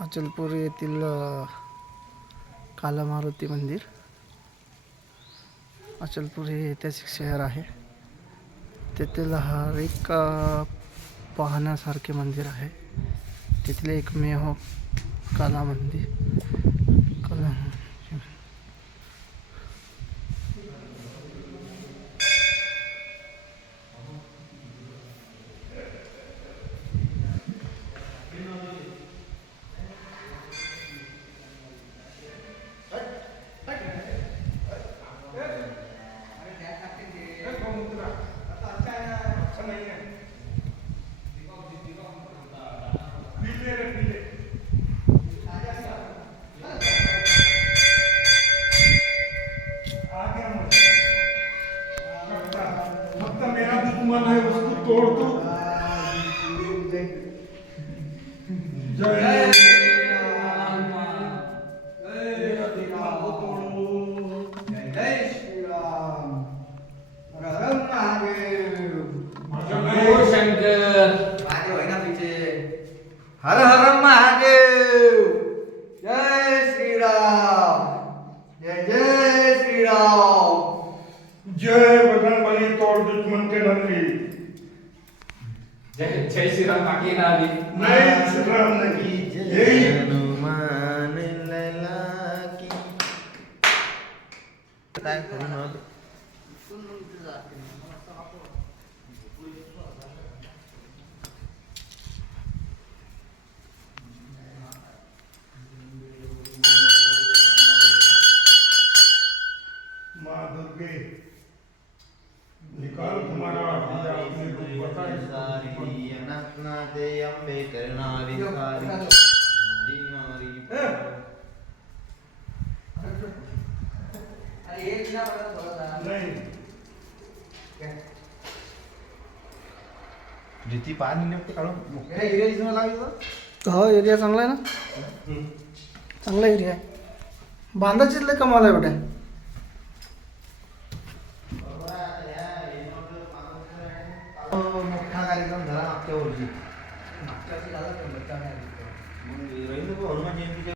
अचलपूर येथील कालामारुती काला मारुती मंदिर. अचलपूर हे ऐतिहासिक शहर आहे. तेथील हर एक पाहण्यासारखे मंदिर आहे. तेथील एकमेव काला मंदिर. दुश्मन है उसको तोड़ दो। जय हर हर महादेव जय श्रीराम जय जय श्रीराम जय बजरंगबली तोड़ दुश्मन के नंदी जय ना नहीं श्रीराम नहीं यही हनुमान लला की करू मग माँ दुर्गे निकाल तुम्हारा ये आपने कुछ बताया सारी अनंतनाथे अंबे करनारी सारी नारी नारी नहीं जिती पाणी नेमकं काढून हो, एरिया चांगला आहे ना? चांगला एरिया आहे. बांधाचीच लय कमाल आहे बेटा कार्यक्रम झाला मागच्या वर्षी मागच्या वर्षी झाला पण बच्चा नाही आली. मग रवींद्र भाऊ हनुमान जयंतीच्या